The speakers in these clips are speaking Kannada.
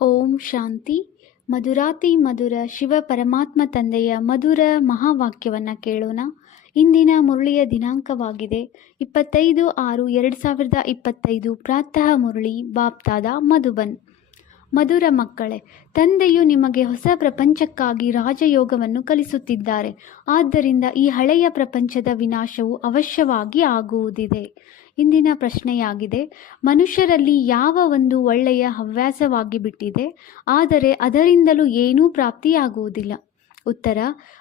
ಓಂ ಶಾಂತಿ. ಮಧುರಾತಿ ಮಧುರ ಶಿವ ಪರಮಾತ್ಮ ತಂದೆಯ ಮಧುರ ಮಹಾವಾಕ್ಯವನ್ನು ಕೇಳೋಣ. ಇಂದಿನ ಮುರಳಿಯ ದಿನಾಂಕವಾಗಿದೆ 25/6/2025. ಪ್ರಾತಃ ಮುರಳಿ ಬಾಪ್ತಾದ ಮಧುಬನ್. ಮಧುರ ಮಕ್ಕಳೇ, ತಂದೆಯು ನಿಮಗೆ ಹೊಸ ಪ್ರಪಂಚಕ್ಕಾಗಿ ರಾಜಯೋಗವನ್ನು ಕಲಿಸುತ್ತಿದ್ದಾರೆ. ಆದ್ದರಿಂದ ಈ ಹಳೆಯ ಪ್ರಪಂಚದ ವಿನಾಶವು ಅವಶ್ಯವಾಗಿ ಆಗುವುದಿದೆ. ಇಂದಿನ ಪ್ರಶ್ನೆಯಾಗಿದೆ, ಮನುಷ್ಯರಲ್ಲಿ ಯಾವ ಒಂದು ಒಳ್ಳೆಯ ಹವ್ಯಾಸವಾಗಿ ಬಿಟ್ಟಿದೆ, ಆದರೆ ಅದರಿಂದಲೂ ಏನೂ ಪ್ರಾಪ್ತಿಯಾಗುವುದಿಲ್ಲ? ಉತ್ತರ: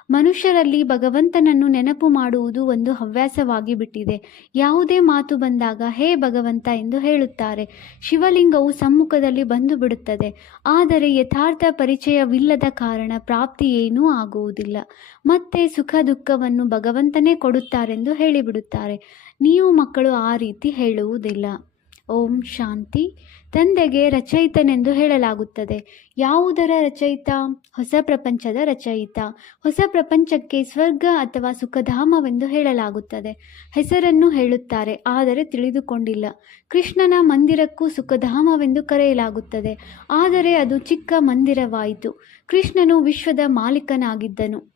ಮನುಷ್ಯರಲ್ಲಿ ಭಗವಂತನನ್ನು ನೆನಪು ಮಾಡುವುದು ಒಂದು ಹವ್ಯಾಸವಾಗಿ ಬಿಟ್ಟಿದೆ. ಯಾವುದೇ ಮಾತು ಬಂದಾಗ ಹೇ ಭಗವಂತ ಎಂದು ಹೇಳುತ್ತಾರೆ. ಶಿವಲಿಂಗವು ಸಮ್ಮುಖದಲ್ಲಿ ಬಂದು ಬಿಡುತ್ತದೆ, ಆದರೆ ಯಥಾರ್ಥ ಪರಿಚಯವಿಲ್ಲದ ಕಾರಣ ಪ್ರಾಪ್ತಿ ಏನೂ ಆಗುವುದಿಲ್ಲ. ಮತ್ತೆ ಸುಖ ದುಃಖವನ್ನು ಭಗವಂತನೇ ಕೊಡುತ್ತಾರೆಂದು ಹೇಳಿಬಿಡುತ್ತಾರೆ. ನೀವು ಮಕ್ಕಳು ಆ ರೀತಿ ಹೇಳುವುದಿಲ್ಲ. ಓಂ ಶಾಂತಿ. ತಂದೆಗೆ ರಚಯಿತನೆಂದು ಹೇಳಲಾಗುತ್ತದೆ. ಯಾವುದರ ರಚಯಿತ? ಹೊಸ ಪ್ರಪಂಚದ ರಚಯಿತ. ಹೊಸ ಪ್ರಪಂಚಕ್ಕೆ ಸ್ವರ್ಗ ಅಥವಾ ಸುಖಧಾಮವೆಂದು ಹೇಳಲಾಗುತ್ತದೆ. ಹೆಸರನ್ನು ಹೇಳುತ್ತಾರೆ, ಆದರೆ ತಿಳಿದುಕೊಂಡಿಲ್ಲ. ಕೃಷ್ಣನ ಮಂದಿರಕ್ಕೂ ಸುಖಧಾಮವೆಂದು ಕರೆಯಲಾಗುತ್ತದೆ, ಆದರೆ ಅದು ಚಿಕ್ಕ ಮಂದಿರವಾಯಿತು. ಕೃಷ್ಣನು ವಿಶ್ವದ ಮಾಲೀಕನಾಗಿದ್ದನು.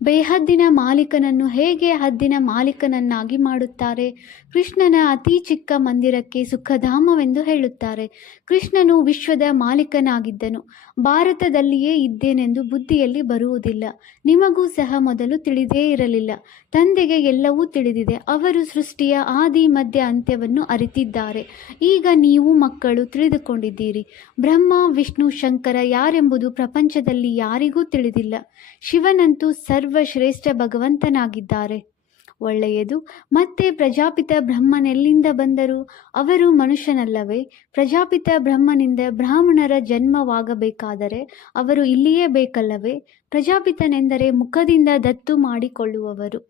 ಬೇಹದ್ದಿನ ಮಾಲೀಕನನ್ನು ಹೇಗೆ ಹದ್ದಿನ ಮಾಲೀಕನನ್ನಾಗಿ ಮಾಡುತ್ತಾರೆ? ಕೃಷ್ಣನ ಅತಿ ಚಿಕ್ಕ ಮಂದಿರಕ್ಕೆ ಸುಖಧಾಮವೆಂದು ಹೇಳುತ್ತಾರೆ. ಕೃಷ್ಣನು ವಿಶ್ವದ ಮಾಲೀಕನಾಗಿದ್ದನು. ಭಾರತದಲ್ಲಿಯೇ ಇದ್ದೇನೆಂದು ಬುದ್ಧಿಯಲ್ಲಿ ಬರುವುದಿಲ್ಲ. ನಿಮಗೂ ಸಹ ಮೊದಲು ತಿಳಿದೇ ಇರಲಿಲ್ಲ. ತಂದೆಗೆ ಎಲ್ಲವೂ ತಿಳಿದಿದೆ. ಅವರು ಸೃಷ್ಟಿಯ ಆದಿ ಮಧ್ಯ ಅಂತ್ಯವನ್ನು ಅರಿತಿದ್ದಾರೆ. ಈಗ ನೀವು ಮಕ್ಕಳು ತಿಳಿದುಕೊಂಡಿದ್ದೀರಿ. ಬ್ರಹ್ಮ, ವಿಷ್ಣು, ಶಂಕರ ಯಾರೆಂಬುದು ಪ್ರಪಂಚದಲ್ಲಿ ಯಾರಿಗೂ ತಿಳಿದಿಲ್ಲ. ಶಿವನಂತೂ ಸರ್ವಶ್ರೇಷ್ಠ ಭಗವಂತನಾಗಿದ್ದಾರೆ. ಒಳ್ಳೆಯದು. ಮತ್ತೆ ಪ್ರಜಾಪಿತ ಬ್ರಹ್ಮನೆಲ್ಲಿಂದ ಬಂದರು? ಅವರು ಮನುಷ್ಯನಲ್ಲವೇ? ಪ್ರಜಾಪಿತ ಬ್ರಹ್ಮನಿಂದ ಬ್ರಾಹ್ಮಣರ ಜನ್ಮವಾಗಬೇಕಾದರೆ ಅವರು ಇಲ್ಲಿಯೇ ಬೇಕಲ್ಲವೇ? ಪ್ರಜಾಪಿತನೆಂದರೆ ಮುಖದಿಂದ ದತ್ತು ಮಾಡಿಕೊಳ್ಳುವವರು.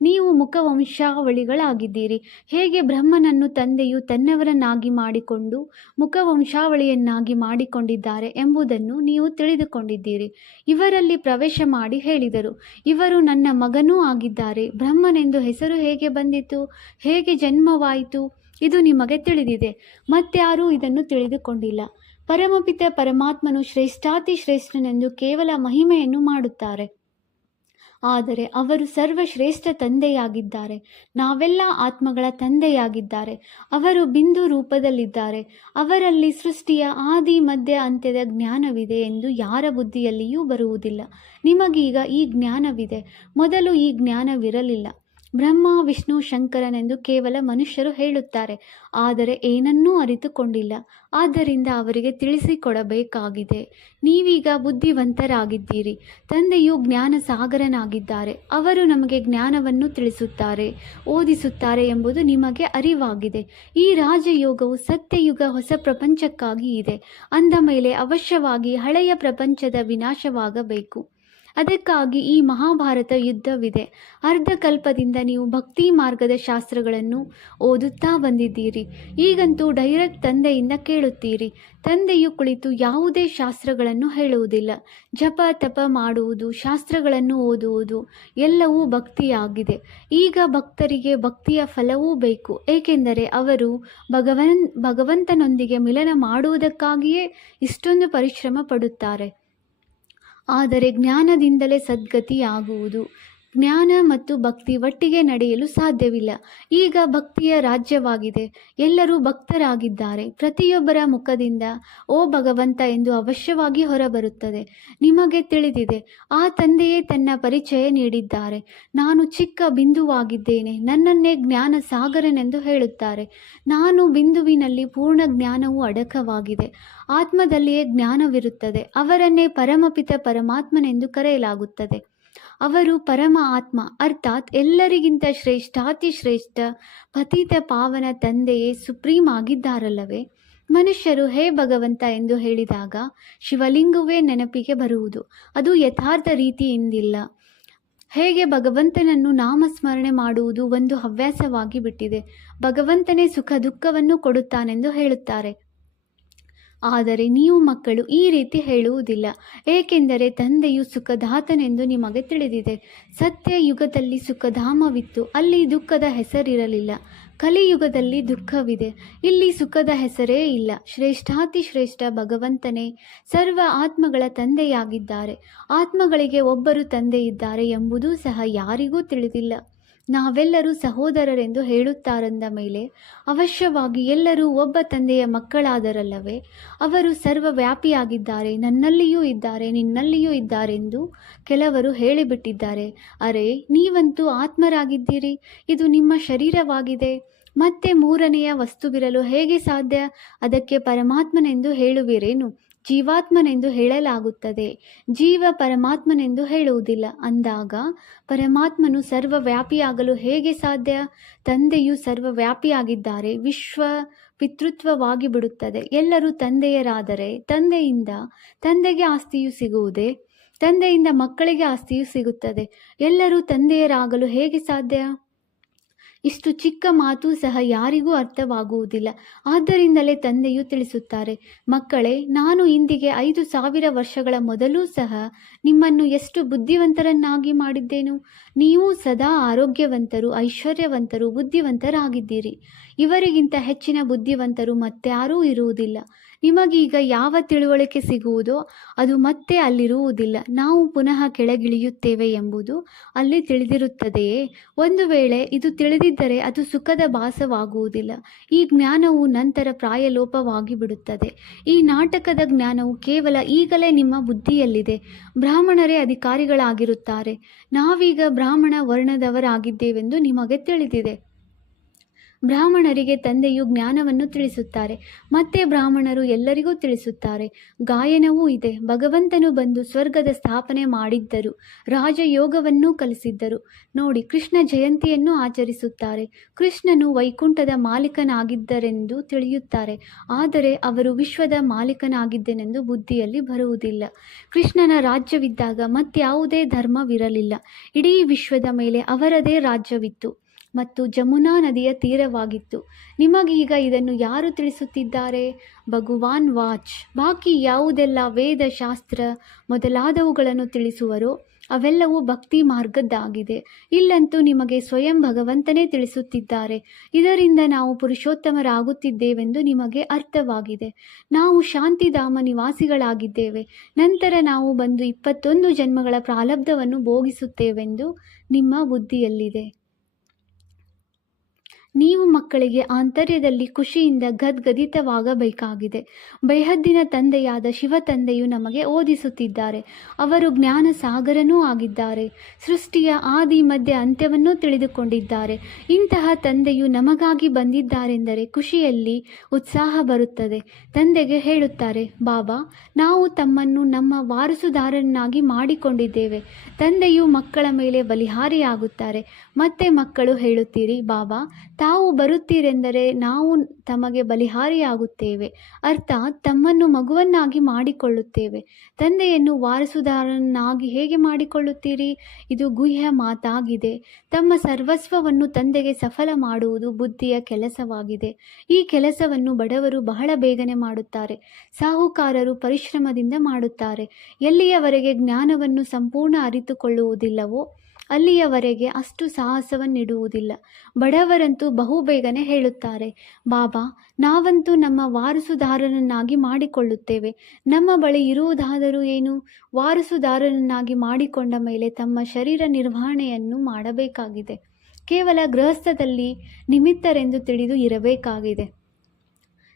ನೀವು ಮುಖವಂಶಾವಳಿಗಳಾಗಿದ್ದೀರಿ. ಹೇಗೆ ಬ್ರಹ್ಮನನ್ನು ತಂದೆಯು ತನ್ನವರನ್ನಾಗಿ ಮಾಡಿಕೊಂಡು ಮುಖವಂಶಾವಳಿಯನ್ನಾಗಿ ಮಾಡಿಕೊಂಡಿದ್ದಾರೆ ಎಂಬುದನ್ನು ನೀವು ತಿಳಿದುಕೊಂಡಿದ್ದೀರಿ. ಇವರಲ್ಲಿ ಪ್ರವೇಶ ಮಾಡಿ ಹೇಳಿದರು, ಇವರು ನನ್ನ ಮಗನೂ ಆಗಿದ್ದಾರೆ. ಬ್ರಹ್ಮನೆಂದು ಹೆಸರು ಹೇಗೆ ಬಂದಿತು? ಹೇಗೆ ಜನ್ಮವಾಯಿತು? ಇದು ನಿಮಗೆ ತಿಳಿದಿದೆ. ಮತ್ಯಾರೂ ಇದನ್ನು ತಿಳಿದುಕೊಂಡಿಲ್ಲ. ಪರಮಪಿತ ಪರಮಾತ್ಮನು ಶ್ರೇಷ್ಠಾತಿ ಶ್ರೇಷ್ಠನೆಂದು ಕೇವಲ ಮಹಿಮೆಯನ್ನು ಮಾಡುತ್ತಾರೆ, ಆದರೆ ಅವರು ಸರ್ವಶ್ರೇಷ್ಠ ತಂದೆಯಾಗಿದ್ದಾರೆ. ನಾವೆಲ್ಲ ಆತ್ಮಗಳ ತಂದೆಯಾಗಿದ್ದಾರೆ. ಅವರು ಬಿಂದು ರೂಪದಲ್ಲಿದ್ದಾರೆ. ಅವರಲ್ಲಿ ಸೃಷ್ಟಿಯ ಆದಿ ಮಧ್ಯ ಅಂತ್ಯದ ಜ್ಞಾನವಿದೆ ಎಂದು ಯಾರ ಬುದ್ಧಿಯಲ್ಲಿಯೂ ಬರುವುದಿಲ್ಲ. ನಿಮಗೀಗ ಈ ಜ್ಞಾನವಿದೆ. ಮೊದಲು ಈ ಜ್ಞಾನವಿರಲಿಲ್ಲ. ಬ್ರಹ್ಮ, ವಿಷ್ಣು, ಶಂಕರನೆಂದು ಕೇವಲ ಮನುಷ್ಯರು ಹೇಳುತ್ತಾರೆ, ಆದರೆ ಏನನ್ನೂ ಅರಿತುಕೊಂಡಿಲ್ಲ. ಆದ್ದರಿಂದ ಅವರಿಗೆ ತಿಳಿಸಿಕೊಡಬೇಕಾಗಿದೆ. ನೀವೀಗ ಬುದ್ಧಿವಂತರಾಗಿದ್ದೀರಿ. ತಂದೆಯು ಜ್ಞಾನ ಸಾಗರನಾಗಿದ್ದಾರೆ. ಅವರು ನಮಗೆ ಜ್ಞಾನವನ್ನು ತಿಳಿಸುತ್ತಾರೆ, ಓದಿಸುತ್ತಾರೆ ಎಂಬುದು ನಿಮಗೆ ಅರಿವಾಗಿದೆ. ಈ ರಾಜಯೋಗವು ಸತ್ಯಯುಗ ಹೊಸ ಪ್ರಪಂಚಕ್ಕಾಗಿ ಇದೆ. ಅಂದ ಮೇಲೆ ಅವಶ್ಯವಾಗಿ ಹಳೆಯ ಪ್ರಪಂಚದ ವಿನಾಶವಾಗಬೇಕು. ಅದಕ್ಕಾಗಿ ಈ ಮಹಾಭಾರತ ಯುದ್ಧವಿದೆ. ಅರ್ಧಕಲ್ಪದಿಂದ ನೀವು ಭಕ್ತಿ ಮಾರ್ಗದ ಶಾಸ್ತ್ರಗಳನ್ನು ಓದುತ್ತಾ ಬಂದಿದ್ದೀರಿ. ಈಗಂತೂ ಡೈರೆಕ್ಟ್ ತಂದೆಯಿಂದ ಕೇಳುತ್ತೀರಿ. ತಂದೆಯು ಕುಳಿತು ಯಾವುದೇ ಶಾಸ್ತ್ರಗಳನ್ನು ಹೇಳುವುದಿಲ್ಲ. ಜಪ ತಪ ಮಾಡುವುದು, ಶಾಸ್ತ್ರಗಳನ್ನು ಓದುವುದು ಎಲ್ಲವೂ ಭಕ್ತಿಯಾಗಿದೆ. ಈಗ ಭಕ್ತರಿಗೆ ಭಕ್ತಿಯ ಫಲವೂ ಬೇಕು, ಏಕೆಂದರೆ ಅವರು ಭಗವಂತನೊಂದಿಗೆ ಮಿಲನ ಮಾಡುವುದಕ್ಕಾಗಿಯೇ ಇಷ್ಟೊಂದು ಪರಿಶ್ರಮ ಪಡುತ್ತಾರೆ. ಆದರೆ ಜ್ಞಾನದಿಂದಲೇ ಸದ್ಗತಿಯಾಗುವುದು. ಜ್ಞಾನ ಮತ್ತು ಭಕ್ತಿ ಒಟ್ಟಿಗೆ ನಡೆಯಲು ಸಾಧ್ಯವಿಲ್ಲ. ಈಗ ಭಕ್ತಿಯ ರಾಜ್ಯವಾಗಿದೆ. ಎಲ್ಲರೂ ಭಕ್ತರಾಗಿದ್ದಾರೆ. ಪ್ರತಿಯೊಬ್ಬರ ಮುಖದಿಂದ ಓ ಭಗವಂತ ಎಂದು ಅವಶ್ಯವಾಗಿ ಹೊರಬರುತ್ತದೆ. ನಿಮಗೆ ತಿಳಿದಿದೆ, ಆ ತಂದೆಯೇ ತನ್ನ ಪರಿಚಯ ನೀಡಿದ್ದಾರೆ. ನಾನು ಚಿಕ್ಕ ಬಿಂದುವಾಗಿದ್ದೇನೆ. ನನ್ನನ್ನೇ ಜ್ಞಾನ ಸಾಗರನೆಂದು ಹೇಳುತ್ತಾರೆ. ನಾನು ಬಿಂದುವಿನಲ್ಲಿ ಪೂರ್ಣ ಜ್ಞಾನವು ಅಡಕವಾಗಿದೆ. ಆತ್ಮದಲ್ಲಿಯೇ ಜ್ಞಾನವಿರುತ್ತದೆ. ಅವರನ್ನೇ ಪರಮಪಿತ ಪರಮಾತ್ಮನೆಂದು ಕರೆಯಲಾಗುತ್ತದೆ. ಅವರು ಪರಮ ಆತ್ಮ, ಅರ್ಥಾತ್ ಎಲ್ಲರಿಗಿಂತ ಶ್ರೇಷ್ಠಾತಿ ಶ್ರೇಷ್ಠ ಪತಿತ ಪಾವನ ತಂದೆಯೇ ಸುಪ್ರೀಂ ಆಗಿದ್ದಾರಲ್ಲವೇ? ಮನುಷ್ಯರು ಹೇ ಭಗವಂತ ಎಂದು ಹೇಳಿದಾಗ ಶಿವಲಿಂಗವೇ ನೆನಪಿಗೆ ಬರುವುದು. ಅದು ಯಥಾರ್ಥ ರೀತಿಯಿಂದಿಲ್ಲ. ಹೇಗೆ ಭಗವಂತನನ್ನು ನಾಮಸ್ಮರಣೆ ಮಾಡುವುದು ಒಂದು ಹವ್ಯಾಸವಾಗಿ ಬಿಟ್ಟಿದೆ. ಭಗವಂತನೇ ಸುಖ ದುಃಖವನ್ನು ಕೊಡುತ್ತಾನೆಂದು ಹೇಳುತ್ತಾರೆ, ಆದರೆ ನೀವು ಮಕ್ಕಳು ಈ ರೀತಿ ಹೇಳುವುದಿಲ್ಲ, ಏಕೆಂದರೆ ತಂದೆಯು ಸುಖದಾತನೆಂದು ನಿಮಗೆ ತಿಳಿದಿದೆ. ಸತ್ಯ ಯುಗದಲ್ಲಿ ಸುಖಧಾಮವಿತ್ತು. ಅಲ್ಲಿ ದುಃಖದ ಹೆಸರಿರಲಿಲ್ಲ. ಕಲಿಯುಗದಲ್ಲಿ ದುಃಖವಿದೆ, ಇಲ್ಲಿ ಸುಖದ ಹೆಸರೇ ಇಲ್ಲ. ಶ್ರೇಷ್ಠಾತಿ ಶ್ರೇಷ್ಠ ಭಗವಂತನೇ ಸರ್ವ ಆತ್ಮಗಳ ತಂದೆಯಾಗಿದ್ದಾರೆ. ಆತ್ಮಗಳಿಗೆ ಒಬ್ಬರು ತಂದೆ ಇದ್ದಾರೆ ಎಂಬುದೂ ಸಹ ಯಾರಿಗೂ ತಿಳಿದಿಲ್ಲ. ನಾವೆಲ್ಲರೂ ಸಹೋದರರೆಂದು ಹೇಳುತ್ತಾರಂದ ಮೇಲೆ ಅವಶ್ಯವಾಗಿ ಎಲ್ಲರೂ ಒಬ್ಬ ತಂದೆಯ ಮಕ್ಕಳಾದರಲ್ಲವೇ? ಅವರು ಸರ್ವವ್ಯಾಪಿಯಾಗಿದ್ದಾರೆ, ನನ್ನಲ್ಲಿಯೂ ಇದ್ದಾರೆ, ನಿನ್ನಲ್ಲಿಯೂ ಇದ್ದಾರೆಂದು ಕೆಲವರು ಹೇಳಿಬಿಟ್ಟಿದ್ದಾರೆ. ಅರೆ, ನೀವಂತೂ ಆತ್ಮರಾಗಿದ್ದೀರಿ, ಇದು ನಿಮ್ಮ ಶರೀರವಾಗಿದೆ. ಮತ್ತೆ ಮೂರನೆಯ ವಸ್ತುವಿರಲು ಹೇಗೆ ಸಾಧ್ಯ? ಅದಕ್ಕೆ ಪರಮಾತ್ಮನೆಂದು ಹೇಳುವಿರೇನು? ಜೀವಾತ್ಮನೆಂದು ಹೇಳಲಾಗುತ್ತದೆ, ಜೀವ ಪರಮಾತ್ಮನೆಂದು ಹೇಳುವುದಿಲ್ಲ. ಅಂದಾಗ ಪರಮಾತ್ಮನು ಸರ್ವವ್ಯಾಪಿಯಾಗಲು ಹೇಗೆ ಸಾಧ್ಯ? ತಂದೆಯು ಸರ್ವವ್ಯಾಪಿಯಾಗಿದ್ದಾರೆ, ವಿಶ್ವ ಪಿತೃತ್ವವಾಗಿ ಬಿಡುತ್ತದೆ. ಎಲ್ಲರೂ ತಂದೆಯರಾದರೆ ತಂದೆಯಿಂದ ತಂದೆಗೆ ಆಸ್ತಿಯು ಸಿಗುವುದೇ? ತಂದೆಯಿಂದ ಮಕ್ಕಳಿಗೆ ಆಸ್ತಿಯು ಸಿಗುತ್ತದೆ. ಎಲ್ಲರೂ ತಂದೆಯರಾಗಲು ಹೇಗೆ ಸಾಧ್ಯ? ಇಷ್ಟು ಚಿಕ್ಕ ಮಾತು ಸಹ ಯಾರಿಗೂ ಅರ್ಥವಾಗುವುದಿಲ್ಲ. ಆದ್ದರಿಂದಲೇ ತಂದೆಯು ತಿಳಿಸುತ್ತಾರೆ, ಮಕ್ಕಳೇ, ನಾನು ಇಂದಿಗೆ 5,000 ವರ್ಷಗಳ ಮೊದಲೂ ಸಹ ನಿಮ್ಮನ್ನು ಎಷ್ಟು ಬುದ್ಧಿವಂತರನ್ನಾಗಿ ಮಾಡಿದ್ದೇನು. ನೀವು ಸದಾ ಆರೋಗ್ಯವಂತರು, ಐಶ್ವರ್ಯವಂತರು, ಬುದ್ಧಿವಂತರಾಗಿದ್ದೀರಿ. ಇವರಿಗಿಂತ ಹೆಚ್ಚಿನ ಬುದ್ಧಿವಂತರು ಮತ್ಯಾರೂ ಇರುವುದಿಲ್ಲ. ನಿಮಗೀಗ ಯಾವ ತಿಳುವಳಿಕೆ ಸಿಗುವುದೋ ಅದು ಮತ್ತೆ ಅಲ್ಲಿರುವುದಿಲ್ಲ. ನಾವು ಪುನಃ ಕೆಳಗಿಳಿಯುತ್ತೇವೆ ಎಂಬುದು ಅಲ್ಲಿ ತಿಳಿದಿರುತ್ತದೆಯೇ? ಒಂದು ವೇಳೆ ಇದು ತಿಳಿದಿದ್ದರೆ ಅದು ಸುಖದ ಭಾಸವಾಗುವುದಿಲ್ಲ. ಈ ಜ್ಞಾನವು ನಂತರ ಪ್ರಾಯಲೋಪವಾಗಿ ಬಿಡುತ್ತದೆ. ಈ ನಾಟಕದ ಜ್ಞಾನವು ಕೇವಲ ಈಗಲೇ ನಿಮ್ಮ ಬುದ್ಧಿಯಲ್ಲಿದೆ. ಬ್ರಾಹ್ಮಣರೇ ಅಧಿಕಾರಿಗಳಾಗಿರುತ್ತಾರೆ. ನಾವೀಗ ಬ್ರಾಹ್ಮಣ ವರ್ಣದವರಾಗಿದ್ದೇವೆಂದು ನಿಮಗೆ ತಿಳಿದಿದೆ. ಬ್ರಾಹ್ಮಣರಿಗೆ ತಂದೆಯು ಜ್ಞಾನವನ್ನು ತಿಳಿಸುತ್ತಾರೆ, ಮತ್ತೆ ಬ್ರಾಹ್ಮಣರು ಎಲ್ಲರಿಗೂ ತಿಳಿಸುತ್ತಾರೆ. ಗಾಯನವೂ ಇದೆ. ಭಗವಂತನು ಬಂದು ಸ್ವರ್ಗದ ಸ್ಥಾಪನೆ ಮಾಡಿದ್ದರು, ರಾಜಯೋಗವನ್ನೂ ಕಲಿಸಿದ್ದರು. ನೋಡಿ, ಕೃಷ್ಣ ಜಯಂತಿಯನ್ನು ಆಚರಿಸುತ್ತಾರೆ. ಕೃಷ್ಣನು ವೈಕುಂಠದ ಮಾಲೀಕನಾಗಿದ್ದರೆಂದು ತಿಳಿಯುತ್ತಾರೆ, ಆದರೆ ಅವರು ವಿಶ್ವದ ಮಾಲೀಕನಾಗಿದ್ದನೆಂದು ಬುದ್ಧಿಯಲ್ಲಿ ಬರುವುದಿಲ್ಲ. ಕೃಷ್ಣನ ರಾಜ್ಯವಿದ್ದಾಗ ಮತ್ಯಾವುದೇ ಧರ್ಮವಿರಲಿಲ್ಲ. ಇಡೀ ವಿಶ್ವದ ಮೇಲೆ ಅವರದೇ ರಾಜ್ಯವಿತ್ತು ಮತ್ತು ಜಮುನಾ ನದಿಯ ತೀರವಾಗಿತ್ತು. ನಿಮಗೀಗ ಇದನ್ನು ಯಾರು ತಿಳಿಸುತ್ತಿದ್ದಾರೆ? ಭಗವಾನ್ ವಾಚ್. ಬಾಕಿ ಯಾವುದೆಲ್ಲ ವೇದ, ಶಾಸ್ತ್ರ ಮೊದಲಾದವುಗಳನ್ನು ತಿಳಿಸುವರೋ ಅವೆಲ್ಲವೂ ಭಕ್ತಿ ಮಾರ್ಗದ್ದಾಗಿದೆ. ಇಲ್ಲಂತೂ ನಿಮಗೆ ಸ್ವಯಂ ಭಗವಂತನೇ ತಿಳಿಸುತ್ತಿದ್ದಾರೆ. ಇದರಿಂದ ನಾವು ಪುರುಷೋತ್ತಮರಾಗುತ್ತಿದ್ದೇವೆಂದು ನಿಮಗೆ ಅರ್ಥವಾಗಿದೆ. ನಾವು ಶಾಂತಿಧಾಮ ನಿವಾಸಿಗಳಾಗಿದ್ದೇವೆ. ನಂತರ ನಾವು ಬಂದು 21 ಜನ್ಮಗಳ ಪ್ರಾರಬ್ಧವನ್ನು ಭೋಗಿಸುತ್ತೇವೆಂದು ನಿಮ್ಮ ಬುದ್ಧಿಯಲ್ಲಿದೆ. ನೀವು ಮಕ್ಕಳಿಗೆ ಆಂತರ್ಯದಲ್ಲಿ ಖುಷಿಯಿಂದ ಗದ್ಗದಿತವಾಗಬೇಕಾಗಿದೆ. ಬೇಹದ್ದಿನ ತಂದೆಯಾದ ಶಿವ ತಂದೆಯು ನಮಗೆ ಓದಿಸುತ್ತಿದ್ದಾರೆ. ಅವರು ಜ್ಞಾನ ಸಾಗರನೂ ಆಗಿದ್ದಾರೆ. ಸೃಷ್ಟಿಯ ಆದಿ ಮಧ್ಯ ಅಂತ್ಯವನ್ನೂ ತಿಳಿದುಕೊಂಡಿದ್ದಾರೆ. ಇಂತಹ ತಂದೆಯು ನಮಗಾಗಿ ಬಂದಿದ್ದಾರೆಂದರೆ ಖುಷಿಯಲ್ಲಿ ಉತ್ಸಾಹ ಬರುತ್ತದೆ. ತಂದೆಗೆ ಹೇಳುತ್ತಾರೆ, ಬಾಬಾ, ನಾವು ತಮ್ಮನ್ನು ನಮ್ಮ ವಾರಸುದಾರನಾಗಿ ಮಾಡಿಕೊಂಡಿದ್ದೇವೆ. ತಂದೆಯು ಮಕ್ಕಳ ಮೇಲೆ ಬಲಿಹಾರಿಯಾಗುತ್ತಾರೆ. ಮತ್ತೆ ಮಕ್ಕಳು ಹೇಳುತ್ತೀರಿ, ಬಾಬಾ, ತಾವು ಬರುತ್ತೀರೆಂದರೆ ನಾವು ತಮಗೆ ಬಲಿಹಾರಿಯಾಗುತ್ತೇವೆ, ಅರ್ಥಾತ್ ತಮ್ಮನ್ನು ಮಗುವನ್ನಾಗಿ ಮಾಡಿಕೊಳ್ಳುತ್ತೇವೆ. ತಂದೆಯನ್ನು ವಾರಸುದಾರನಾಗಿ ಹೇಗೆ ಮಾಡಿಕೊಳ್ಳುತ್ತೀರಿ? ಇದು ಗುಹ್ಯ ಮಾತಾಗಿದೆ. ತಮ್ಮ ಸರ್ವಸ್ವವನ್ನು ತಂದೆಗೆ ಸಫಲ ಮಾಡುವುದು ಬುದ್ಧಿಯ ಕೆಲಸವಾಗಿದೆ. ಈ ಕೆಲಸವನ್ನು ಬಡವರು ಬಹಳ ಬೇಗನೆ ಮಾಡುತ್ತಾರೆ, ಸಾಹುಕಾರರು ಪರಿಶ್ರಮದಿಂದ ಮಾಡುತ್ತಾರೆ. ಎಲ್ಲಿಯವರೆಗೆ ಜ್ಞಾನವನ್ನು ಸಂಪೂರ್ಣ ಅರಿತುಕೊಳ್ಳುವುದಿಲ್ಲವೋ ಅಲ್ಲಿಯವರೆಗೆ ಅಷ್ಟು ಸಾಹಸವನ್ನಿಡುವುದಿಲ್ಲ. ಬಡವರಂತೂ ಬಹುಬೇಗನೆ ಹೇಳುತ್ತಾರೆ, ಬಾಬಾ, ನಾವಂತೂ ನಮ್ಮ ವಾರಸುದಾರನನ್ನಾಗಿ ಮಾಡಿಕೊಳ್ಳುತ್ತೇವೆ. ನಮ್ಮ ಬಳಿ ಇರುವುದಾದರೂ ಏನು? ವಾರಸುದಾರನನ್ನಾಗಿ ಮಾಡಿಕೊಂಡ ಮೇಲೆ ತಮ್ಮ ಶರೀರ ನಿರ್ವಹಣೆಯನ್ನು ಮಾಡಬೇಕಾಗಿದೆ. ಕೇವಲ ಗೃಹಸ್ಥದಲ್ಲಿ ನಿಮಿತ್ತರೆಂದು ತಿಳಿದು ಇರಬೇಕಾಗಿದೆ.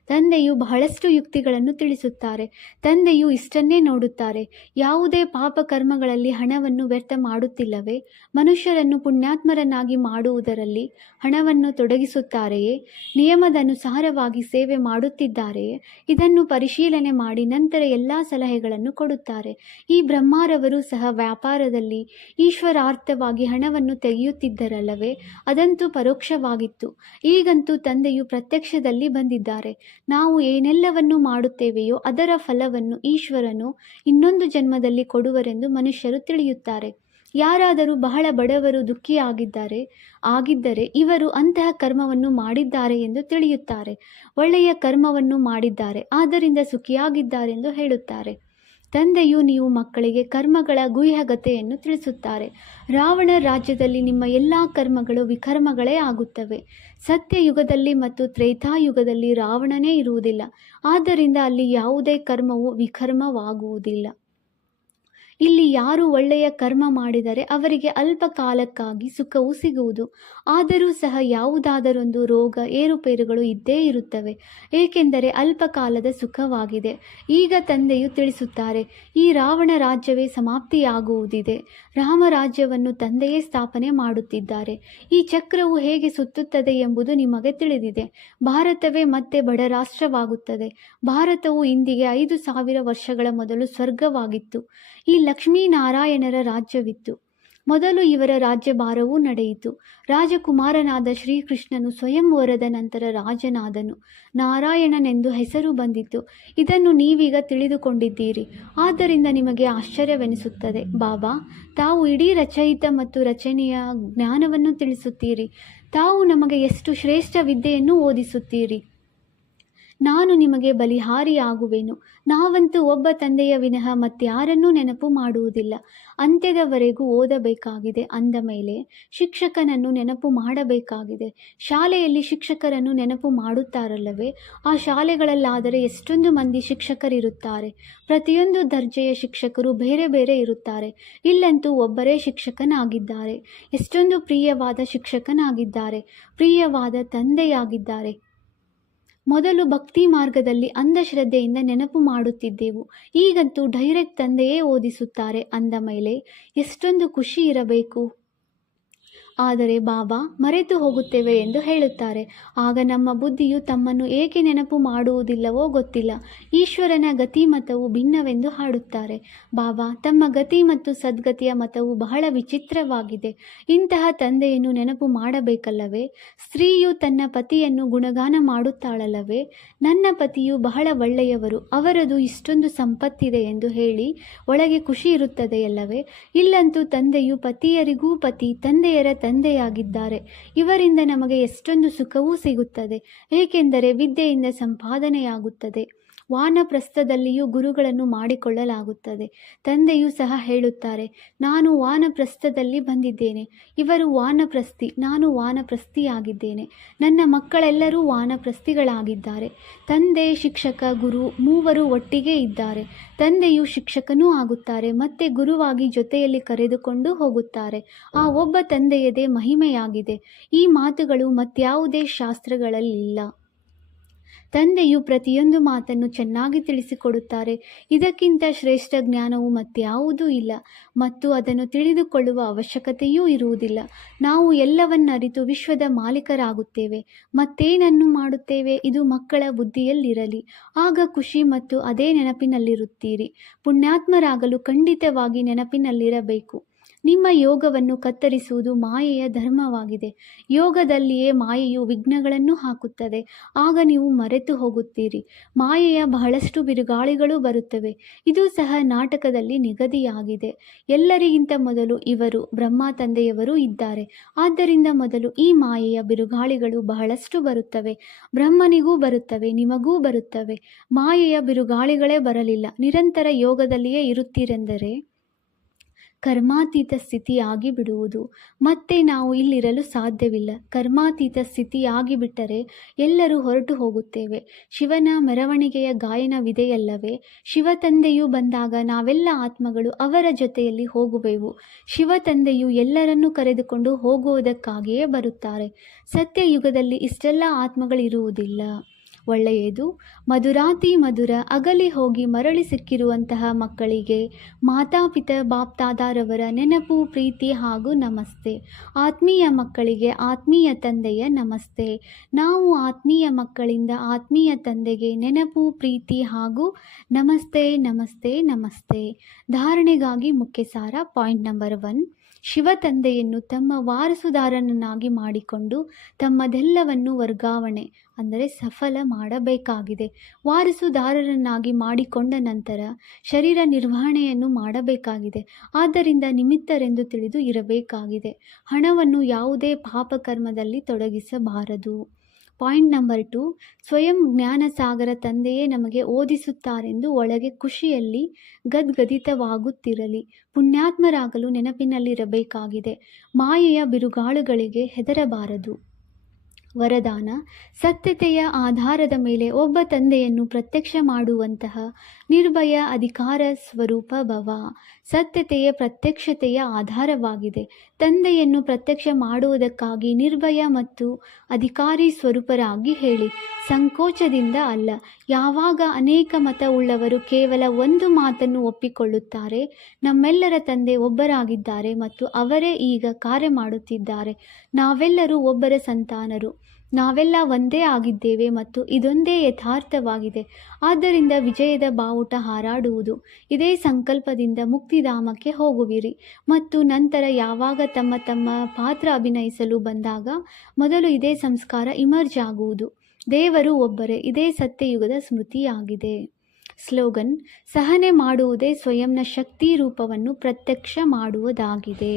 ತಂದೆಯು ಬಹಳಷ್ಟು ಯುಕ್ತಿಗಳನ್ನು ತಿಳಿಸುತ್ತಾರೆ. ತಂದೆಯು ಇಷ್ಟನ್ನೇ ನೋಡುತ್ತಾರೆ, ಯಾವುದೇ ಪಾಪ ಕರ್ಮಗಳಲ್ಲಿ ಹಣವನ್ನು ವ್ಯರ್ಥ ಮಾಡುತ್ತಿಲ್ಲವೇ? ಮನುಷ್ಯರನ್ನು ಪುಣ್ಯಾತ್ಮರನ್ನಾಗಿ ಮಾಡುವುದರಲ್ಲಿ ಹಣವನ್ನು ತೊಡಗಿಸುತ್ತಾರೆಯೇ? ನಿಯಮದನುಸಾರವಾಗಿ ಸೇವೆ ಮಾಡುತ್ತಿದ್ದಾರೆಯೇ? ಇದನ್ನು ಪರಿಶೀಲನೆ ಮಾಡಿ ನಂತರ ಎಲ್ಲ ಸಲಹೆಗಳನ್ನು ಕೊಡುತ್ತಾರೆ. ಈ ಬ್ರಹ್ಮಾರವರು ಸಹ ವ್ಯಾಪಾರದಲ್ಲಿ ಈಶ್ವರಾರ್ಥವಾಗಿ ಹಣವನ್ನು ತೆಗೆಯುತ್ತಿದ್ದರಲ್ಲವೇ? ಅದಂತೂ ಪರೋಕ್ಷವಾಗಿತ್ತು. ಈಗಂತೂ ತಂದೆಯು ಪ್ರತ್ಯಕ್ಷದಲ್ಲಿ ಬಂದಿದ್ದಾರೆ. ನಾವು ಏನೆಲ್ಲವನ್ನು ಮಾಡುತ್ತೇವೆಯೋ ಅದರ ಫಲವನ್ನು ಈಶ್ವರನು ಇನ್ನೊಂದು ಜನ್ಮದಲ್ಲಿ ಕೊಡುವರೆಂದು ಮನುಷ್ಯರು ತಿಳಿಯುತ್ತಾರೆ. ಯಾರಾದರೂ ಬಹಳ ಬಡವರು ಆಗಿದ್ದರೆ ಇವರು ಅಂತಹ ಕರ್ಮವನ್ನು ಮಾಡಿದ್ದಾರೆ ಎಂದು ತಿಳಿಯುತ್ತಾರೆ. ಒಳ್ಳೆಯ ಕರ್ಮವನ್ನು ಮಾಡಿದ್ದಾರೆ, ಆದ್ದರಿಂದ ಸುಖಿಯಾಗಿದ್ದಾರೆಂದು ಹೇಳುತ್ತಾರೆ. ತಂದೆಯು ನೀವು ಮಕ್ಕಳಿಗೆ ಕರ್ಮಗಳ ಗುಹ್ಯಗತೆಯನ್ನು ತಿಳಿಸುತ್ತಾರೆ. ರಾವಣ ರಾಜ್ಯದಲ್ಲಿ ನಿಮ್ಮ ಎಲ್ಲ ಕರ್ಮಗಳು ವಿಕರ್ಮಗಳೇ ಆಗುತ್ತವೆ. ಸತ್ಯಯುಗದಲ್ಲಿ ಮತ್ತು ತ್ರೇತಾಯುಗದಲ್ಲಿ ರಾವಣನೇ ಇರುವುದಿಲ್ಲ. ಆದ್ದರಿಂದ ಅಲ್ಲಿ ಯಾವುದೇ ಕರ್ಮವು ವಿಕರ್ಮವಾಗುವುದಿಲ್ಲ. ಇಲ್ಲಿ ಯಾರು ಒಳ್ಳೆಯ ಕರ್ಮ ಮಾಡಿದರೆ ಅವರಿಗೆ ಅಲ್ಪ ಕಾಲಕ್ಕಾಗಿ ಸುಖವು ಸಿಗುವುದು. ಆದರೂ ಸಹ ಯಾವುದಾದರೊಂದು ರೋಗ ಏರುಪೇರುಗಳು ಇದ್ದೇ ಇರುತ್ತವೆ, ಏಕೆಂದರೆ ಅಲ್ಪ ಕಾಲದ ಸುಖವಾಗಿದೆ. ಈಗ ತಂದೆಯು ತಿಳಿಸುತ್ತಾರೆ, ಈ ರಾವಣ ರಾಜ್ಯವೇ ಸಮಾಪ್ತಿಯಾಗುವುದಿದೆ. ರಾಮರಾಜ್ಯವನ್ನು ತಂದೆಯೇ ಸ್ಥಾಪನೆ ಮಾಡುತ್ತಿದ್ದಾರೆ. ಈ ಚಕ್ರವು ಹೇಗೆ ಸುತ್ತುತ್ತದೆ ಎಂಬುದು ನಿಮಗೆ ತಿಳಿದಿದೆ. ಭಾರತವೇ ಮತ್ತೆ ಬಡ ರಾಷ್ಟ್ರವಾಗುತ್ತದೆ. ಭಾರತವು ಇಂದಿಗೆ 5,000 ವರ್ಷಗಳ ಮೊದಲು ಸ್ವರ್ಗವಾಗಿತ್ತು. ಈ ಲಕ್ಷ್ಮೀನಾರಾಯಣರ ರಾಜ್ಯವಿತ್ತು. ಮೊದಲು ಇವರ ರಾಜ್ಯಭಾರವೂ ನಡೆಯಿತು. ರಾಜಕುಮಾರನಾದ ಶ್ರೀಕೃಷ್ಣನು ಸ್ವಯಂವರದ ನಂತರ ರಾಜನಾದನು. ನಾರಾಯಣನೆಂದು ಹೆಸರು ಬಂದಿತು. ಇದನ್ನು ನೀವೀಗ ತಿಳಿದುಕೊಂಡಿದ್ದೀರಿ. ಆದ್ದರಿಂದ ನಿಮಗೆ ಆಶ್ಚರ್ಯವೆನಿಸುತ್ತದೆ, ಬಾಬಾ ತಾವು ಇಡೀ ರಚಯಿತ ಮತ್ತು ರಚನೆಯ ಜ್ಞಾನವನ್ನು ತಿಳಿಸುತ್ತೀರಿ. ತಾವು ನಮಗೆ ಎಷ್ಟು ಶ್ರೇಷ್ಠ ವಿದ್ಯೆಯನ್ನು ಓದಿಸುತ್ತೀರಿ. ನಾನು ನಿಮಗೆ ಬಲಿಹಾರಿಯಾಗುವೆನು. ನಾವಂತೂ ಒಬ್ಬ ತಂದೆಯ ವಿನಃ ಮತ್ಯಾರನ್ನೂ ನೆನಪು ಮಾಡುವುದಿಲ್ಲ. ಅಂತ್ಯದವರೆಗೂ ಓದಬೇಕಾಗಿದೆ ಅಂದ ಮೇಲೆ ಶಿಕ್ಷಕನನ್ನು ನೆನಪು ಮಾಡಬೇಕಾಗಿದೆ. ಶಾಲೆಯಲ್ಲಿ ಶಿಕ್ಷಕರನ್ನು ನೆನಪು ಮಾಡುತ್ತಾರಲ್ಲವೇ? ಆ ಶಾಲೆಗಳಲ್ಲಾದರೆ ಎಷ್ಟೊಂದು ಮಂದಿ ಶಿಕ್ಷಕರಿರುತ್ತಾರೆ. ಪ್ರತಿಯೊಂದು ದರ್ಜೆಯ ಶಿಕ್ಷಕರು ಬೇರೆ ಬೇರೆ ಇರುತ್ತಾರೆ. ಇಲ್ಲಂತೂ ಒಬ್ಬರೇ ಶಿಕ್ಷಕನಾಗಿದ್ದಾರೆ. ಎಷ್ಟೊಂದು ಪ್ರಿಯವಾದ ಶಿಕ್ಷಕನಾಗಿದ್ದಾರೆ, ಪ್ರಿಯವಾದ ತಂದೆಯಾಗಿದ್ದಾರೆ. ಮೊದಲು ಭಕ್ತಿ ಮಾರ್ಗದಲ್ಲಿ ಅಂಧಶ್ರದ್ಧೆಯಿಂದ ನೆನಪು ಮಾಡುತ್ತಿದ್ದೆವು. ಈಗಂತೂ ಡೈರೆಕ್ಟ್ ತಂದೆಯೇ ಓದಿಸುತ್ತಾರೆ ಅಂದ ಮೇಲೆ ಎಷ್ಟೊಂದು ಖುಷಿ ಇರಬೇಕು. ಆದರೆ ಬಾಬಾ ಮರೆತು ಹೋಗುತ್ತೇವೆ ಎಂದು ಹೇಳುತ್ತಾರೆ. ಆಗ ನಮ್ಮ ಬುದ್ಧಿಯು ತಮ್ಮನ್ನು ಏಕೆ ನೆನಪು ಮಾಡುವುದಿಲ್ಲವೋ ಗೊತ್ತಿಲ್ಲ. ಈಶ್ವರನ ಗತಿ ಮತವು ಭಿನ್ನವೆಂದು ಹಾಡುತ್ತಾರೆ. ಬಾಬಾ ತಮ್ಮ ಗತಿ ಮತ್ತು ಸದ್ಗತಿಯ ಮತವು ಬಹಳ ವಿಚಿತ್ರವಾಗಿದೆ. ಇಂತಹ ತಂದೆಯನ್ನು ನೆನಪು ಮಾಡಬೇಕಲ್ಲವೇ? ಸ್ತ್ರೀಯು ತನ್ನ ಪತಿಯನ್ನು ಗುಣಗಾನ ಮಾಡುತ್ತಾಳಲ್ಲವೇ? ನನ್ನ ಪತಿಯು ಬಹಳ ಒಳ್ಳೆಯವರು, ಅವರದು ಇಷ್ಟೊಂದು ಸಂಪತ್ತಿದೆ ಎಂದು ಹೇಳಿ ಒಳಗೆ ಖುಷಿ ಇರುತ್ತದೆಯಲ್ಲವೇ? ಇಲ್ಲಂತೂ ತಂದೆಯು ಪತಿಯರಿಗೂ ಪತಿ, ತಂದೆಯರ ತಂದೆಯಾಗಿದ್ದಾರೆ. ಇವರಿಂದ ನಮಗೆ ಎಷ್ಟೊಂದು ಸುಖವೂ ಸಿಗುತ್ತದೆ, ಏಕೆಂದರೆ ವಿದ್ಯೆಯಿಂದ ಸಂಪಾದನೆಯಾಗುತ್ತದೆ. ವಾನಪ್ರಸ್ಥದಲ್ಲಿಯೂ ಗುರುಗಳನ್ನು ಮಾಡಿಕೊಳ್ಳಲಾಗುತ್ತದೆ. ತಂದೆಯೂ ಸಹ ಹೇಳುತ್ತಾರೆ, ನಾನು ವಾನಪ್ರಸ್ಥದಲ್ಲಿ ಬಂದಿದ್ದೇನೆ. ಇವರು ವಾನಪ್ರಸ್ಥಿ, ನಾನು ವಾನಪ್ರಸ್ಥಿಯಾಗಿದ್ದೇನೆ. ನನ್ನ ಮಕ್ಕಳೆಲ್ಲರೂ ವಾನಪ್ರಸ್ಥಿಗಳಾಗಿದ್ದಾರೆ. ತಂದೆ, ಶಿಕ್ಷಕ, ಗುರು ಮೂವರು ಒಟ್ಟಿಗೆ ಇದ್ದಾರೆ. ತಂದೆಯು ಶಿಕ್ಷಕನೂ ಆಗುತ್ತಾರೆ, ಮತ್ತೆ ಗುರುವಾಗಿ ಜೊತೆಯಲ್ಲಿ ಕರೆದುಕೊಂಡು ಹೋಗುತ್ತಾರೆ. ಆ ಒಬ್ಬ ತಂದೆಯದೇ ಮಹಿಮೆಯಾಗಿದೆ. ಈ ಮಾತುಗಳು ಮತ್ಯಾವುದೇ ಶಾಸ್ತ್ರಗಳಲ್ಲಿಲ್ಲ. ತಂದೆಯು ಪ್ರತಿಯೊಂದು ಮಾತನ್ನು ಚೆನ್ನಾಗಿ ತಿಳಿಸಿಕೊಡುತ್ತಾರೆ. ಇದಕ್ಕಿಂತ ಶ್ರೇಷ್ಠ ಜ್ಞಾನವು ಮತ್ಯಾವುದೂ ಇಲ್ಲ ಮತ್ತು ಅದನ್ನು ತಿಳಿದುಕೊಳ್ಳುವ ಅವಶ್ಯಕತೆಯೂ ಇರುವುದಿಲ್ಲ. ನಾವು ಎಲ್ಲವನ್ನರಿತು ವಿಶ್ವದ ಮಾಲೀಕರಾಗುತ್ತೇವೆ. ಮತ್ತೇನನ್ನು ಮಾಡುತ್ತೇವೆ? ಇದು ಮಕ್ಕಳ ಬುದ್ಧಿಯಲ್ಲಿರಲಿ. ಆಗ ಖುಷಿ ಮತ್ತು ಅದೇ ನೆನಪಿನಲ್ಲಿರುತ್ತೀರಿ. ಪುಣ್ಯಾತ್ಮರಾಗಲು ಖಂಡಿತವಾಗಿ ನೆನಪಿನಲ್ಲಿರಬೇಕು. ನಿಮ್ಮ ಯೋಗವನ್ನು ಕತ್ತರಿಸುವುದು ಮಾಯೆಯ ಧರ್ಮವಾಗಿದೆ. ಯೋಗದಲ್ಲಿಯೇ ಮಾಯೆಯು ವಿಘ್ನಗಳನ್ನು ಹಾಕುತ್ತದೆ. ಆಗ ನೀವು ಮರೆತು ಹೋಗುತ್ತೀರಿ. ಮಾಯೆಯ ಬಹಳಷ್ಟು ಬಿರುಗಾಳಿಗಳು ಬರುತ್ತವೆ. ಇದು ಸಹ ನಾಟಕದಲ್ಲಿ ನಿಗದಿಯಾಗಿದೆ. ಎಲ್ಲರಿಗಿಂತ ಮೊದಲು ಇವರು ಬ್ರಹ್ಮ ತಂದೆಯವರು ಇದ್ದಾರೆ. ಆದ್ದರಿಂದ ಮೊದಲು ಈ ಮಾಯೆಯ ಬಿರುಗಾಳಿಗಳು ಬಹಳಷ್ಟು ಬರುತ್ತವೆ. ಬ್ರಹ್ಮನಿಗೂ ಬರುತ್ತವೆ, ನಿಮಗೂ ಬರುತ್ತವೆ. ಮಾಯೆಯ ಬಿರುಗಾಳಿಗಳೇ ಬರಲಿಲ್ಲ. ನಿರಂತರ ಯೋಗದಲ್ಲಿಯೇ ಇರುತ್ತೀರೆಂದರೆ ಕರ್ಮಾತೀತ ಸ್ಥಿತಿ ಆಗಿಬಿಡುವುದು. ಮತ್ತೆ ನಾವು ಇಲ್ಲಿರಲು ಸಾಧ್ಯವಿಲ್ಲ. ಕರ್ಮಾತೀತ ಸ್ಥಿತಿ ಆಗಿಬಿಟ್ಟರೆ ಎಲ್ಲರೂ ಹೊರಟು ಹೋಗುತ್ತೇವೆ. ಶಿವನ ಮೆರವಣಿಗೆಯ ಗಾಯನವಿದೆಯಲ್ಲವೇ? ಶಿವ ತಂದೆಯು ಬಂದಾಗ ನಾವೆಲ್ಲ ಆತ್ಮಗಳು ಅವರ ಜೊತೆಯಲ್ಲಿ ಹೋಗುವೆವು. ಶಿವ ತಂದೆಯು ಎಲ್ಲರನ್ನೂ ಕರೆದುಕೊಂಡು ಹೋಗುವುದಕ್ಕಾಗಿಯೇ ಬರುತ್ತಾರೆ. ಸತ್ಯಯುಗದಲ್ಲಿ ಇಷ್ಟೆಲ್ಲ ಆತ್ಮಗಳಿರುವುದಿಲ್ಲ. ಒಳ್ಳೆಯದು. ಮಧುರಾತಿ ಮಧುರ ಅಗಲಿ ಹೋಗಿ ಮರಳಿ ಸಿಕ್ಕಿರುವಂತಹ ಮಕ್ಕಳಿಗೆ ಮಾತಾಪಿತ ಬಾಪ್ದಾದಾರವರ ನೆನಪು, ಪ್ರೀತಿ ಹಾಗೂ ನಮಸ್ತೆ. ಆತ್ಮೀಯ ಮಕ್ಕಳಿಗೆ ಆತ್ಮೀಯ ತಂದೆಯ ನಮಸ್ತೆ. ನಾವು ಆತ್ಮೀಯ ಮಕ್ಕಳಿಂದ ಆತ್ಮೀಯ ತಂದೆಗೆ ನೆನಪು, ಪ್ರೀತಿ ಹಾಗೂ ನಮಸ್ತೆ ನಮಸ್ತೆ ನಮಸ್ತೆ. ಧಾರಣೆಗಾಗಿ ಮುಖ್ಯ ಸಾರ. ಪಾಯಿಂಟ್ ನಂಬರ್ 1, ಶಿವ ತಂದೆಯನ್ನು ತಮ್ಮ ವಾರಸುದಾರನನ್ನಾಗಿ ಮಾಡಿಕೊಂಡು ತಮ್ಮದೆಲ್ಲವನ್ನು ವರ್ಗಾವಣೆ ಅಂದರೆ ಸಫಲ ಮಾಡಬೇಕಾಗಿದೆ. ವಾರಸುದಾರರನ್ನಾಗಿ ಮಾಡಿಕೊಂಡ ನಂತರ ಶರೀರ ನಿರ್ವಹಣೆಯನ್ನು ಮಾಡಬೇಕಾಗಿದೆ. ಆದ್ದರಿಂದ ನಿಮಿತ್ತರೆಂದು ತಿಳಿದು ಇರಬೇಕಾಗಿದೆ. ಹಣವನ್ನು ಯಾವುದೇ ಪಾಪಕರ್ಮದಲ್ಲಿ ತೊಡಗಿಸಬಾರದು. ಪಾಯಿಂಟ್ ನಂಬರ್ 2, ಸ್ವಯಂ ಜ್ಞಾನಸಾಗರ ತಂದೆಯೇ ನಮಗೆ ಓದಿಸುತ್ತಾರೆಂದು ಒಳಗೆ ಖುಷಿಯಲ್ಲಿ ಗದ್ಗದಿತವಾಗುತ್ತಿರಲಿ. ಪುಣ್ಯಾತ್ಮರಾಗಲು ನೆನಪಿನಲ್ಲಿರಬೇಕಾಗಿದೆ. ಮಾಯೆಯ ಬಿರುಗಾಳುಗಳಿಗೆ ಹೆದರಬಾರದು. ವರದಾನ: ಸತ್ಯತೆಯ ಆಧಾರದ ಮೇಲೆ ಒಬ್ಬ ತಂದೆಯನ್ನು ಪ್ರತ್ಯಕ್ಷ ಮಾಡುವಂತಹ ನಿರ್ಭಯ ಅಧಿಕಾರ ಸ್ವರೂಪ ಭವ. ಸತ್ಯತೆಯೇ ಪ್ರತ್ಯಕ್ಷತೆಯ ಆಧಾರವಾಗಿದೆ. ತಂದೆಯನ್ನು ಪ್ರತ್ಯಕ್ಷ ಮಾಡುವುದಕ್ಕಾಗಿ ನಿರ್ಭಯ ಮತ್ತು ಅಧಿಕಾರಿ ಸ್ವರೂಪರಾಗಿ ಹೇಳಿ, ಸಂಕೋಚದಿಂದ ಅಲ್ಲ. ಯಾವಾಗ ಅನೇಕ ಮತ ಉಳ್ಳವರು ಕೇವಲ ಒಂದು ಮಾತನ್ನು ಒಪ್ಪಿಕೊಳ್ಳುತ್ತಾರೆ, ನಮ್ಮೆಲ್ಲರ ತಂದೆ ಒಬ್ಬರಾಗಿದ್ದಾರೆ ಮತ್ತು ಅವರೇ ಈಗ ಕಾರ್ಯ ಮಾಡುತ್ತಿದ್ದಾರೆ, ನಾವೆಲ್ಲರೂ ಒಬ್ಬರ ಸಂತಾನರು, ನಾವೆಲ್ಲ ಒಂದೇ ಆಗಿದ್ದೇವೆ ಮತ್ತು ಇದೊಂದೇ ಯಥಾರ್ಥವಾಗಿದೆ. ಆದ್ದರಿಂದ ವಿಜಯದ ಬಾವುಟ ಹಾರಾಡುವುದು. ಇದೇ ಸಂಕಲ್ಪದಿಂದ ಮುಕ್ತಿಧಾಮಕ್ಕೆ ಹೋಗುವಿರಿ ಮತ್ತು ನಂತರ ಯಾವಾಗ ತಮ್ಮ ತಮ್ಮ ಪಾತ್ರ ಅಭಿನಯಿಸಲು ಬಂದಾಗ ಮೊದಲು ಇದೇ ಸಂಸ್ಕಾರ ಇಮರ್ಜ್ ಆಗುವುದು. ದೇವರು ಒಬ್ಬರೇ. ಇದೇ ಸತ್ಯಯುಗದ ಸ್ಮೃತಿಯಾಗಿದೆ. ಸ್ಲೋಗನ್: ಸಹನೆ ಮಾಡುವುದೇ ಸ್ವಯಂನ ಶಕ್ತಿ ರೂಪವನ್ನು ಪ್ರತ್ಯಕ್ಷ ಮಾಡುವುದಾಗಿದೆ.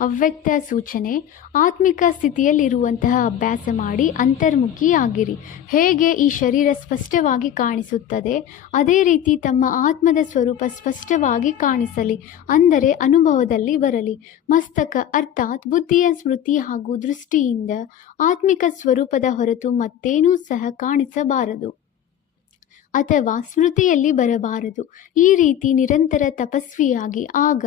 ಅವ್ಯಕ್ತ ಸೂಚನೆ: ಆತ್ಮಿಕ ಸ್ಥಿತಿಯಲ್ಲಿರುವಂತಹ ಅಭ್ಯಾಸ ಮಾಡಿ ಅಂತರ್ಮುಖಿಯಾಗಿರಿ. ಹೇಗೆ ಈ ಶರೀರ ಸ್ಪಷ್ಟವಾಗಿ ಕಾಣಿಸುತ್ತದೆ, ಅದೇ ರೀತಿ ತಮ್ಮ ಆತ್ಮದ ಸ್ವರೂಪ ಸ್ಪಷ್ಟವಾಗಿ ಕಾಣಿಸಲಿ, ಅಂದರೆ ಅನುಭವದಲ್ಲಿ ಬರಲಿ. ಮಸ್ತಕ ಅರ್ಥಾತ್ ಬುದ್ಧಿಯ ಸ್ಮೃತಿ ಹಾಗೂ ದೃಷ್ಟಿಯಿಂದ ಆತ್ಮಿಕ ಸ್ವರೂಪದ ಹೊರತು ಮತ್ತೇನೂ ಸಹ ಕಾಣಿಸಬಾರದು ಅಥವಾ ಸ್ಮೃತಿಯಲ್ಲಿ ಬರಬಾರದು. ಈ ರೀತಿ ನಿರಂತರ ತಪಸ್ವಿಯಾಗಿ ಆಗ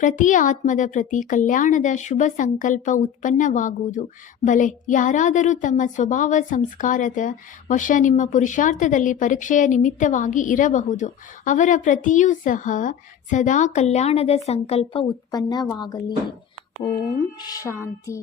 ಪ್ರತಿ ಆತ್ಮದ ಪ್ರತಿ ಕಲ್ಯಾಣದ ಶುಭ ಸಂಕಲ್ಪ ಉತ್ಪನ್ನವಾಗುವುದು. ಬಲೆ, ಯಾರಾದರೂ ತಮ್ಮ ಸ್ವಭಾವ ಸಂಸ್ಕಾರದ ವಶ ನಿಮ್ಮ ಪುರುಷಾರ್ಥದಲ್ಲಿ ಪರೀಕ್ಷೆಯ ನಿಮಿತ್ತವಾಗಿ ಇರಬಹುದು. ಅವರ ಪ್ರತಿಯೂ ಸಹ ಸದಾ ಕಲ್ಯಾಣದ ಸಂಕಲ್ಪ ಉತ್ಪನ್ನವಾಗಲಿ. ಓಂ ಶಾಂತಿ.